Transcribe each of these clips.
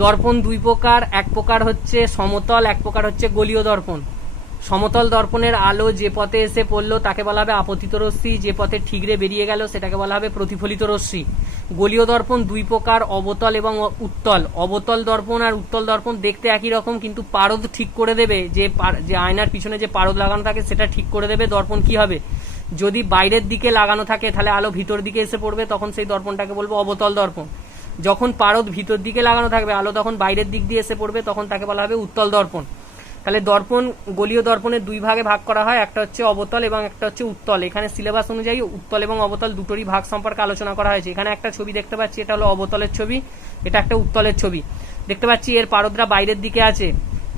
দর্পণ দুই প্রকার, এক প্রকার হচ্ছে সমতল, এক প্রকার হচ্ছে গলীয় দর্পণ। সমতল দর্পণের আলো যে পথে এসে পড়লো তাকে বলা হবে আপতিত রশ্মি, যে পথে ঠিকরে বেরিয়ে গেল সেটাকে বলা হবে প্রতিফলিত রশ্মি। গলীয় দর্পণ দুই প্রকার, অবতল এবং উত্তল। অবতল দর্পণ আর উত্তল দর্পণ দেখতে একই রকম, কিন্তু পারদ ঠিক করে দেবে, যে আয়নার পিছনে যে পারদ লাগানো থাকে সেটা ঠিক করে দেবে দর্পণ কি হবে। যদি বাইরের দিকে লাগানো থাকে তাহলে আলো ভিতর দিকে এসে পড়বে, তখন সেই দর্পণটাকে বলবো অবতল দর্পণ। যখন পারদ ভিতর দিকে লাগানো থাকবে, আলো তখন বাইরের দিক দিয়ে এসে পড়বে, তখন তাকে বলা হবে উত্তল দর্পণ। তাহলে দর্পণ গলীয় দর্পণের দুই ভাগে ভাগ করা হয়, একটা হচ্ছে অবতল এবং একটা হচ্ছে উত্তল। এখানে সিলেবাস অনুযায়ী উত্তল এবং অবতল দুটোরই ভাগ সম্পর্কে আলোচনা করা হয়েছে। এখানে একটা ছবি দেখতে পাচ্ছি, এটা হলো অবতলের ছবি, এটা একটা উত্তলের ছবি। দেখতে পাচ্ছি এর পারদরা বাইরের দিকে আছে।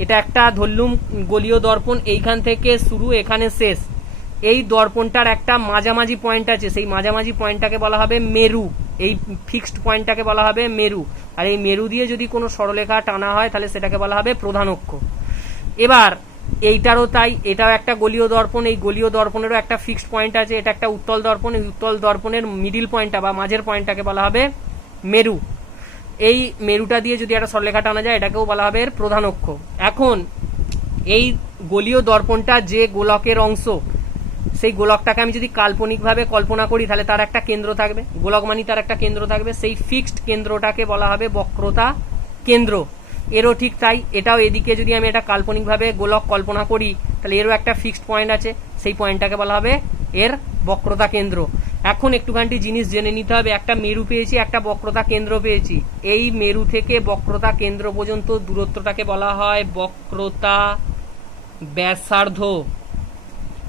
এটা একটা ধরলুম গলীয় দর্পণ, এইখান থেকে শুরু এখানে শেষ। এই দর্পণটার একটা মাঝামাঝি পয়েন্ট আছে, সেই মাঝামাঝি পয়েন্টটাকে বলা হবে মেরু। এই ফিক্সড পয়েন্টটাকে বলা হবে মেরু। আর এই মেরু দিয়ে যদি কোনো সরলরেখা টানা হয় তাহলে সেটাকে বলা হবে প্রধান অক্ষ। এবার এইটারও তাই, এটাও একটা গলীয় দর্পণ, এই গলীয় দর্পণেরও একটা ফিক্সড পয়েন্ট আছে। এটা একটা উত্তল দর্পণ, এই উত্তল দর্পণের মিডিল পয়েন্টটা বা মাঝের পয়েন্টটাকে বলা হবে মেরু। এই মেরুটা দিয়ে যদি একটা সরলরেখা টানা যায় এটাকেও বলা হবে এর প্রধান অক্ষ। এখন এই গলীয় দর্পণটা যে গোলকের অংশ, সেই গোলকটাকে আমি যদি কাল্পনিকভাবে কল্পনা করি তাহলে তার একটা কেন্দ্র থাকবে, গোলক মানি তার একটা কেন্দ্র থাকবে, সেই ফিক্সড কেন্দ্রটাকে বলা হবে বক্রতা কেন্দ্র। এরও ঠিক তাই, এটাও এদিকে যদি আমি এটা কাল্পনিকভাবে গোলক কল্পনা করি তাহলে এরও একটা ফিক্সড পয়েন্ট আছে, সেই পয়েন্টটাকে বলা হবে এর বক্রতা কেন্দ্র। এখন একটুখানি জিনিস জেনে নিতে হবে, একটা মেরু পেয়েছি, একটা বক্রতা কেন্দ্র পেয়েছি। এই মেরু থেকে বক্রতা কেন্দ্র পর্যন্ত দূরত্বটাকে বলা হয় বক্রতা ব্যাসার্ধ।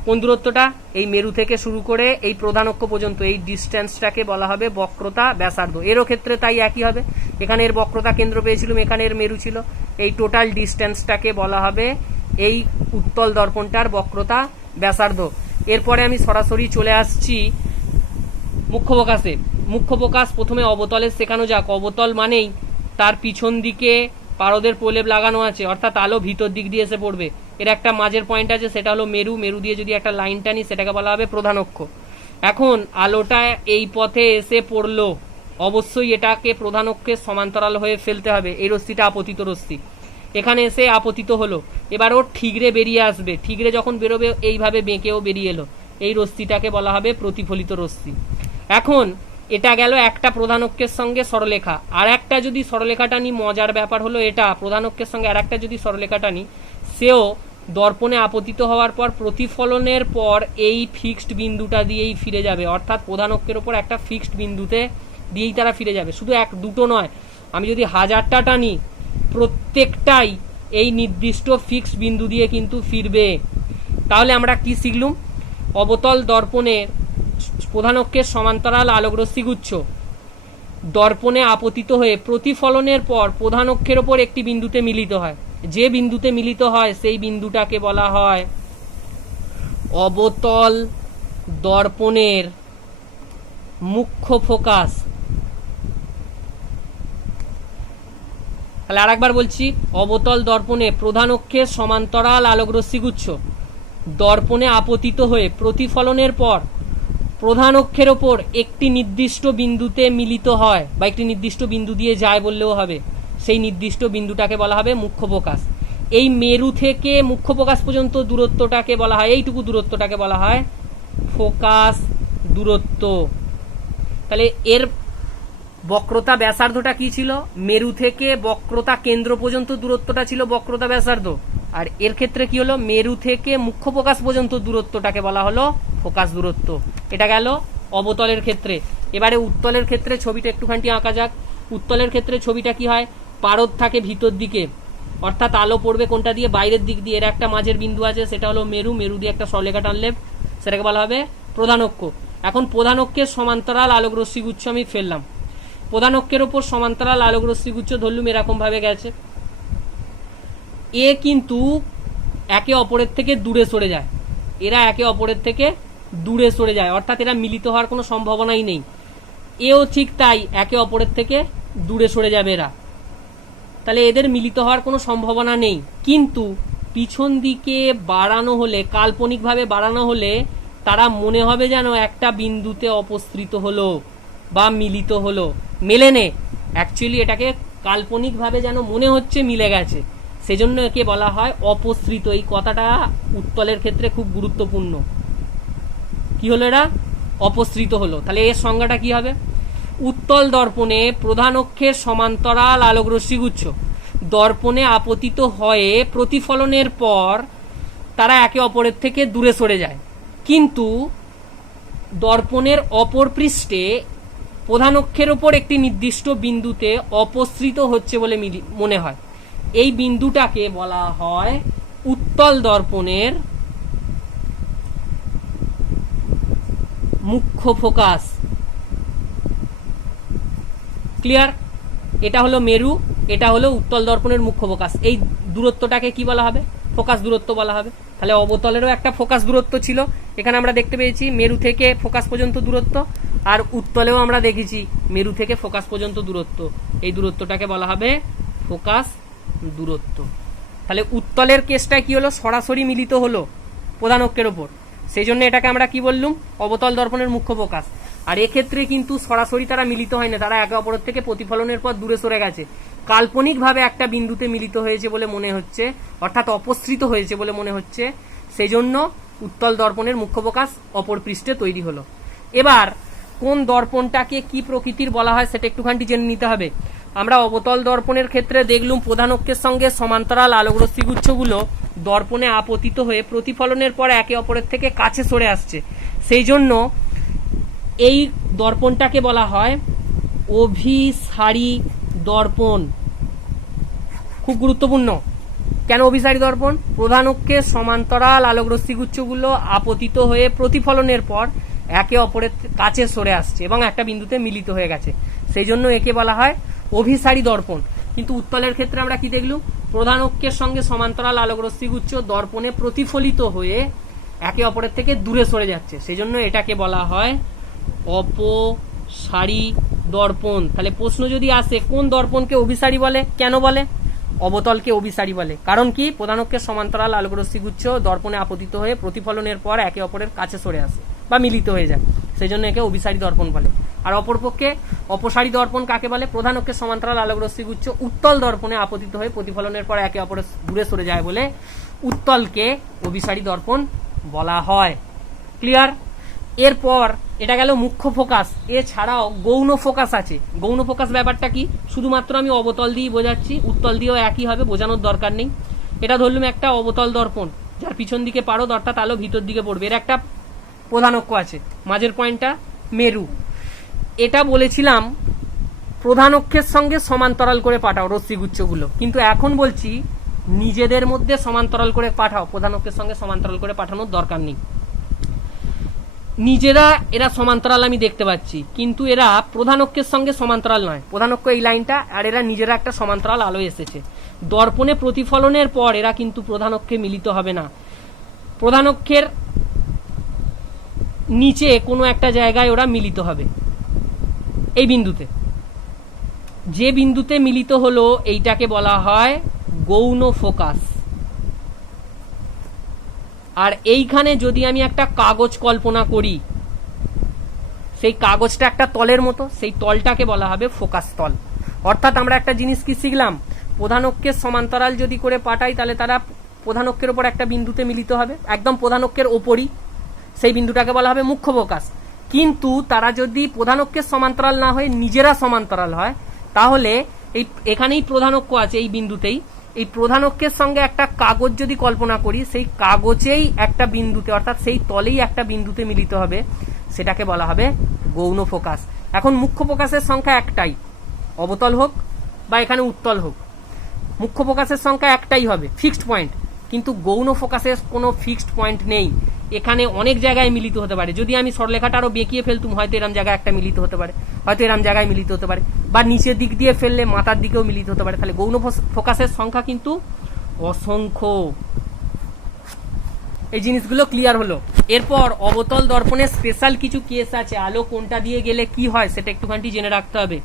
কোন দূরত্বটা? এই মেরু থেকে শুরু করে এই প্রধান অক্ষ পর্যন্ত এই ডিস্টেন্সটাকে বলা হবে বক্রতা ব্যাসার্ধ। এরও ক্ষেত্রে তাই একই হবে, এখানে এর বক্রতা কেন্দ্র পেয়েছিলাম, এখানে এর মেরু ছিল, এই টোটাল ডিস্টেন্সটাকে বলা হবে এই উত্তল দর্পণটার বক্রতা ব্যাসার্ধ। এরপরে আমি সরাসরি চলে আসছি মুখ্য প্রকাশে। মুখ্য প্রকাশ প্রথমে অবতলের শেখানো যাক। অবতল মানেই তার পিছন দিকে পারদের প্রলেপ লাগানো আছে, অর্থাৎ আলো ভিতর দিক দিয়ে এসে পড়বে। এর একটা মাঝের পয়েন্ট আছে, সেটা হলো মেরু, মেরু দিয়ে যদি একটা লাইন টানি সেটাকে বলা হবে প্রধান অক্ষ। এখন আলোটা এই পথে এসে পড়লো, অবশ্যই এটাকে প্রধান অক্ষের সমান্তরাল হয়ে ফেলতে হবে। এই রশ্মিটা আপতিত রশ্মি, এখানে এসে আপতিত হলো, এবার ও ঠিকরে বেরিয়ে আসবে। ঠিকরে যখন বেরোবে এইভাবে বেঁকেও বেরিয়ে এলো, এই রশ্মিটাকে বলা হবে প্রতিফলিত রশ্মি। এখন এটা গেল একটা প্রধান অক্ষের সঙ্গে সরলরেখা। আর একটা যদি সরলরেখাটা নি, মজার ব্যাপার হলো এটা প্রধান অক্ষের সঙ্গে আর একটা যদি সরলরেখাটা নি, সেও দর্পণে আপতিত হওয়ার পর প্রতিফলনের পর এই ফিক্সড বিন্দুটা দিয়েই ফিরে যাবে, অর্থাৎ প্রধান অক্ষের ওপর একটা ফিক্সড বিন্দুতে দিয়েই তারা ফিরে যাবে। শুধু এক দুটো নয়, আমি যদি হাজারটা টানি প্রত্যেকটাই এই নির্দিষ্ট ফিক্সড বিন্দু দিয়ে কিন্তু ফিরবে। তাহলে আমরা কি শিখলুম? অবতল দর্পণের প্রধান অক্ষের সমান্তরাল আলোকরশ্মিগুচ্ছ দর্পণে আপতিত হয়ে প্রতিফলনের পর প্রধান অক্ষের ওপর একটি বিন্দুতে মিলিত হয়। যে বিন্দুতে মিলিত হয় সেই বিন্দুটাকে বলা হয় অবতল দর্পণের মুখ্য ফোকাস। তাহলে আরেকবার বলছি, অবতল দর্পণে প্রধান অক্ষের সমান্তরাল আলোকরশ্মিগুচ্ছ দর্পণে আপতিত হয়ে প্রতিফলনের পর প্রধান অক্ষের ওপর একটি নির্দিষ্ট বিন্দুতে মিলিত হয়, বা একটি নির্দিষ্ট বিন্দু দিয়ে যায় বললেও হবে। সেই নির্দিষ্ট বিন্দুটাকে বলা হবে মুখ্য ফোকাস। এই মেরু থেকে মুখ্য ফোকাস পর্যন্ত দূরত্বটাকে বলা হয়, এইটুকু দূরত্বটাকে বলা হয় ফোকাস দূরত্ব। তাহলে এর বক্রতা ব্যাসার্ধটা কি ছিল? মেরু থেকে বক্রতা কেন্দ্র পর্যন্ত দূরত্বটা ছিল বক্রতা ব্যাসার্ধ। আর এর ক্ষেত্রে কি হলো? মেরু থেকে মুখ্য ফোকাস পর্যন্ত দূরত্বটাকে বলা হলো ফোকাস দূরত্ব। এটা গেল অবতলের ক্ষেত্রে। এবারে উত্তলের ক্ষেত্রে ছবিটা একটুখানি আঁকা যাক। উত্তলের ক্ষেত্রে ছবিটা কি হয়? পারদ থাকে ভিতর দিকে, অর্থাৎ আলো পড়বে কোনটা দিয়ে? বাইরের দিক দিয়ে। এর একটা মাঝের বিন্দু আছে, সেটা হলো মেরু, মেরু দিয়ে একটা সরলরেখা টানলে সেটাকে বলা হবে প্রধান অক্ষ। এখন প্রধান অক্ষের সমান্তরাল আলোকরশ্মিগুচ্ছ আমি ফেললাম, প্রধান অক্ষের ওপর সমান্তরাল আলোকরশ্মিগুচ্ছ ধরলুম এরকম ভাবে গেছে। এ কিন্তু একে অপরের থেকে দূরে সরে যায়, এরা একে অপরের থেকে দূরে সরে যায়, অর্থাৎ এরা মিলিত হওয়ার কোনো সম্ভাবনাই নেই। এও ঠিক তাই, একে অপরের থেকে দূরে সরে যাবে এরা, তাহলে এদের মিলিত হওয়ার কোনো সম্ভাবনা নেই। কিন্তু পিছন দিকে বাড়ানো হলে, কাল্পনিকভাবে বাড়ানো হলে তারা মনে হবে যেন একটা বিন্দুতে অপসৃত হলো বা মিলিত হলো। মেলে নে, অ্যাকচুয়ালি এটাকে কাল্পনিকভাবে যেন মনে হচ্ছে মিলে গেছে, সেজন্য একে বলা হয় অপসৃত। এই কথাটা উত্তলের ক্ষেত্রে খুব গুরুত্বপূর্ণ। কি হলো, এরা অপসৃত হলো। তাহলে এর সংজ্ঞাটা কি হবে? উত্তল দর্পণে প্রধান অক্ষের সমান্তরাল আলোকরশ্মিগুচ্ছ দর্পণে আপতিত হয়ে প্রতিফলনের পর তারা একে অপরের থেকে দূরে সরে যায়, কিন্তু দর্পণের অপর পৃষ্ঠে প্রধান অক্ষের উপর একটি নির্দিষ্ট বিন্দুতে অপসৃত হচ্ছে বলে মনে হয়। এই বিন্দুটাকে বলা হয় উত্তল দর্পণের মুখ্য ফোকাস। ক্লিয়ার? এটা হলো মেরু, এটা হলো উত্তল দর্পণের মুখ্য ফোকাস। এই দূরত্বটাকে কি বলা হবে? ফোকাস দূরত্ব বলা হবে। তাহলে অবতলেরও একটা ফোকাস দূরত্ব ছিল, এখানে আমরা দেখতে পেয়েছি মেরু থেকে ফোকাস পর্যন্ত দূরত্ব, আর উত্তলেও আমরা দেখেছি মেরু থেকে ফোকাস পর্যন্ত দূরত্ব। এই দূরত্বটাকে বলা হবে ফোকাস দূরত্ব। তাহলে উত্তলের কেসটা কি হলো? সরাসরি মিলিত হলো প্রধান অক্ষের ওপর, সেই জন্য এটাকে আমরা কি বললুম? অবতল দর্পণের মুখ্য ফোকাস। আর এক্ষেত্রে কিন্তু সরাসরি তারা মিলিত হয় না, তারা একে অপরের থেকে প্রতিফলনের পর দূরে সরে গেছে, কাল্পনিকভাবে একটা বিন্দুতে মিলিত হয়েছে বলে মনে হচ্ছে, অর্থাৎ অপসৃত হয়েছে বলে মনে হচ্ছে, সেই জন্য উত্তল দর্পণের মুখ্য ফোকাস অপর পৃষ্ঠে তৈরি হলো। এবার কোন দর্পণটাকে কি প্রকৃতির বলা হয় সেটা একটুখানি জেনে নিতে হবে। আমরা অবতল দর্পণের ক্ষেত্রে দেখলুম প্রধান অক্ষের সঙ্গে সমান্তরাল আলোকরশ্মিগুচ্ছগুলো দর্পণে আপতিত হয়ে প্রতিফলনের পর একে অপরের থেকে কাছে সরে আসছে, সেই জন্য এই দর্পণটাকে বলা হয় অভিসারী দর্পণ। খুব গুরুত্বপূর্ণ। কেন অভিসারী দর্পণ? প্রধান অক্ষের সমান্তরাল আলোকরশ্মিগুচ্ছগুলো আপতিত হয়ে প্রতিফলনের পর একে অপরের কাছে সরে আসছে এবং একটা বিন্দুতে মিলিত হয়ে গেছে, সেই জন্য একে বলা হয় অভিসারী দর্পণ। কিন্তু উত্তলের ক্ষেত্রে আমরা কি দেখলুম? প্রধান অক্ষের সঙ্গে সমান্তরাল আলোকরশ্মিগুচ্ছ দর্পণে প্রতিফলিত হয়ে একে অপরের থেকে দূরে সরে যাচ্ছে, সেই জন্য এটাকে বলা হয় অপসারী দর্পণ। তাহলে প্রশ্ন যদি আসে কোন দর্পণকে অভিসারী বলে, কেন বলে? অবতলকে অভিসারী বলে, কারণ কি? প্রধান অক্ষের সমান্তরাল আলোকরশ্মিগুচ্ছ দর্পণে আপতিত হয়ে প্রতিফলনের পর একে অপরের কাছে সরে আসে বা মিলিত হয়ে যায়, সেই জন্য একে অভিসারী দর্পণ বলে। আর অপরপক্ষে অপসারী দর্পণ কাকে বলে? প্রধান অক্ষের সমান্তরাল আলোকরশ্মিগুচ্ছ উত্তল দর্পণে আপতিত হয়ে প্রতিফলনের পর একে অপরের দূরে সরে যায় বলে উত্তলকে অভিসারী দর্পণ বলা হয়। ক্লিয়ার? এরপর এটা গেল মুখ্য ফোকাস। এছাড়াও গৌণ ফোকাস আছে। গৌণ ফোকাস ব্যাপারটা কি? শুধুমাত্র আমি অবতল দিয়ে বোঝাচ্ছি, উত্তল দিয়েও একই হবে, বোঝানোর দরকার নেই। এটা ধরলাম একটা অবতল দর্পণ, যার পিছন দিকে পারদ অর্থাৎ আলো ভিতর দিকে পড়বে, এর একটা প্রধান অক্ষ আছে, মাঝের পয়েন্টটা মেরু। এটা বলেছিলাম প্রধান অক্ষের সঙ্গে সমান্তরাল করে পাঠাও রশ্মিগুচ্ছগুলো, কিন্তু এখন বলছি নিজেদের মধ্যে সমান্তরাল করে পাঠাও, প্রধান অক্ষের সঙ্গে সমান্তরাল করে পাঠানোর দরকার নেই। নিজেরা এরা সমান্তরাল আমি দেখতে পাচ্ছি, কিন্তু এরা প্রধান অক্ষের সঙ্গে সমান্তরাল নয়। প্রধান অক্ষ এই লাইনটা, আর এরা নিজেরা একটা সমান্তরাল আলো এসেছে। দর্পণে প্রতিফলনের পর এরা কিন্তু প্রধান অক্ষে মিলিত হবে না। প্রধান অক্ষের নিচে কোনো একটা জায়গায় ওরা মিলিত হবে, এই বিন্দুতে। যে বিন্দুতে মিলিত হলো এইটাকে বলা হয় গৌণ ফোকাস। আর এইখানে যদি আমি একটা কাগজ কল্পনা করি, সেই কাগজটা একটা তলের মতো, সেই তলটাকে বলা হবে ফোকাস তল। অর্থাৎ আমরা একটা জিনিস কি শিখলাম? প্রধান অক্ষের সমান্তরাল যদি করে পাঠাই তাহলে তারা প্রধান অক্ষের ওপর একটা বিন্দুতে মিলিত হবে, একদম প্রধান অক্ষের ওপরই, সেই বিন্দুটাকে বলা হবে মুখ্য ফোকাস। কিন্তু তারা যদি প্রধান অক্ষের সমান্তরাল না হয়ে নিজেরা সমান্তরাল হয়, তাহলে এই এখানেই প্রধান অক্ষ আছে, এই বিন্দুতেই, এই প্রধান অক্ষের সঙ্গে একটা কাগজ যদি কল্পনা করি, সেই কাগজেই একটা বিন্দুতে অর্থাৎ সেই তলেই একটা বিন্দুতে মিলিত হবে, সেটাকে বলা হবে গৌণ ফোকাস। এখন মুখ্য ফোকাসের সংখ্যা একটাই, অবতল হোক বা এখানে উত্তল হোক, মুখ্য ফোকাসের সংখ্যা একটাই হবে, ফিক্সড পয়েন্ট। কিন্তু গৌণ ফোকাসের কোনো ফিক্সড পয়েন্ট নেই, এখানে অনেক জায়গায় মিলিত হতে পারে। যদি আমি সরলরেখাটা আরো বেঁকিয়ে ফেলতুম, হয়তো এরম জায়গায় একটা মিলিত হতে পারে, হয়তো এরম জায়গায় মিলিত হতে পারে, বা নিচের দিক দিয়ে ফেললে মাথার দিকেও মিলিত হতে পারে। তাহলে গৌণ ফোকাসের সংখ্যা কিন্তু অসংখ্য। এই জিনিসগুলো ক্লিয়ার হলো। এরপর অবতল দর্পণের স্পেশাল কিছু কেস আছে, আলো কোনটা দিয়ে গেলে কি হয় সেটা একটুখানি জেনে রাখতে হবে।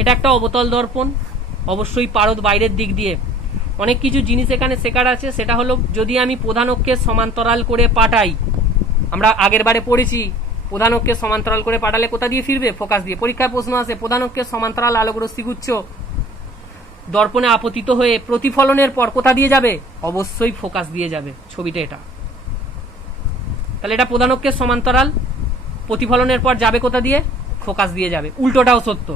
এটা একটা অবতল দর্পণ, অবশ্যই পারদ বাইরের দিক দিয়ে। অনেক কিছু জিনিস এখানে শেখার আছে, সেটা হলো যদি আমি প্রধান অক্ষের সমান্তরাল করে পাঠাই, আমরা আগের বারে পড়েছি প্রধান অক্ষের সমান্তরাল করে পাঠালে কোথা দিয়ে ফিরবে? ফোকাস দিয়ে। পরীক্ষায় প্রশ্ন আসে প্রধান অক্ষের সমান্তরাল আলোকরশ্মিগুচ্ছ দর্পণে আপতিত হয়ে প্রতিফলনের পর কোথা দিয়ে যাবে? অবশ্যই ফোকাস দিয়ে যাবে। ছবিটা এটা, তাহলে এটা প্রধানক্ষের সমান্তরাল, প্রতিফলনের পর যাবে কোথা দিয়ে? ফোকাস দিয়ে যাবে। উল্টোটাও সত্য,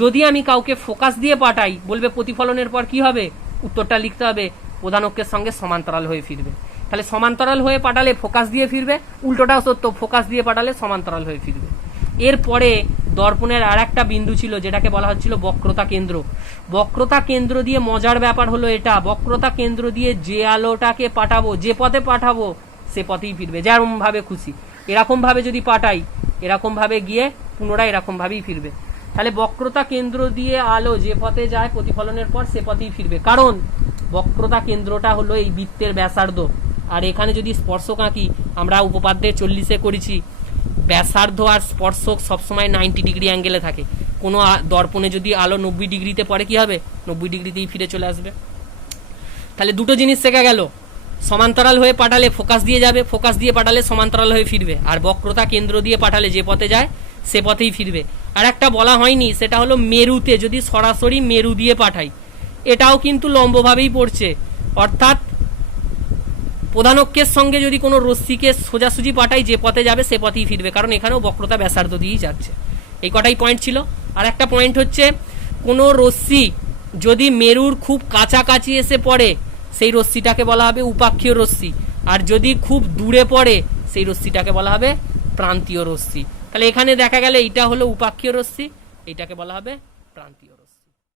যদি আমি কাউকে ফোকাস দিয়ে পাঠাই বলবে প্রতিফলনের পর কি হবে? উত্তরটা লিখতে হবে প্রধানক্ষের সঙ্গে সমান্তরাল হয়ে ফিরবে। তাহলে সমান্তরাল হয়ে পাঠালে ফোকাস দিয়ে ফিরবে, উল্টোটাও সত্য, ফোকাস দিয়ে পাঠালে সমান্তরাল হয়ে ফিরবে। এরপরে দর্পণের আর একটা বিন্দু ছিল যেটাকে বলা হচ্ছিল বক্রতা কেন্দ্র। বক্রতা কেন্দ্র দিয়ে মজার ব্যাপার হলো এটা, বক্রতা কেন্দ্র দিয়ে যে আলোটাকে পাঠাবো, যে পথে পাঠাবো সে পথেই ফিরবে, যেরকম ভাবে খুশি। এরকম ভাবে যদি পাঠাই, এরকম ভাবে গিয়ে পুনরায় এরকম ভাবেই ফিরবে। তাহলে বক্রতা কেন্দ্র দিয়ে আলো যে পথে যায় প্রতিফলনের পর সে পথেই ফিরবে, কারণ বক্রতা কেন্দ্রটা হলো এই বৃত্তের ব্যাসার্ধ। আর এখানে যদি স্পর্শক আঁকি, আমরা উপপাদ্যে 40-এ করেছি, ব্যাসার্ধ আর স্পর্শক সবসময় 90 ডিগ্রি অ্যাঙ্গেলে থাকে। কোনো দর্পণে যদি আলো 90 ডিগ্রিতে পড়ে কি হবে? 90 ডিগ্রিতেই ফিরে চলে আসবে। তাহলে দুটো জিনিস শেখা গেল, সমান্তরাল হয়ে পাঠালে ফোকাস দিয়ে যাবে, ফোকাস দিয়ে পাঠালে সমান্তরাল হয়ে ফিরবে, আর বক্রতা কেন্দ্র দিয়ে পাঠালে যে পথে যায় সে পথেই ফিরবে। আর একটা বলা হয়নি, সেটা হলো মেরুতে যদি সরাসরি মেরু দিয়ে পাঠাই, এটাও কিন্তু লম্বভাবেই পড়ছে, অর্থাৎ প্রধানক্ষের সঙ্গে যদি কোনো রশ্মিকে সোজাসুজি পাঠাই যে পথে যাবে সে পথেই ফিরবে, কারণ এখানেও বক্রতা ব্যাসার্ধ দিয়েই যাচ্ছে। এই কটাই পয়েন্ট ছিল। আর একটা পয়েন্ট হচ্ছে, কোনো রশ্মি যদি মেরুর খুব কাছাকাছি এসে পড়ে সেই রশ্মিটাকে বলা হবে উপাক্ষীয় রশ্মি, আর যদি খুব দূরে পড়ে সেই রশ্মিটাকে বলা হবে প্রান্তীয় রশ্মি। তাহলে এখানে দেখা গেল এইটা হলো উপাক্ষীয় রশ্মি, এইটাকে বলা হবে প্রান্তীয়।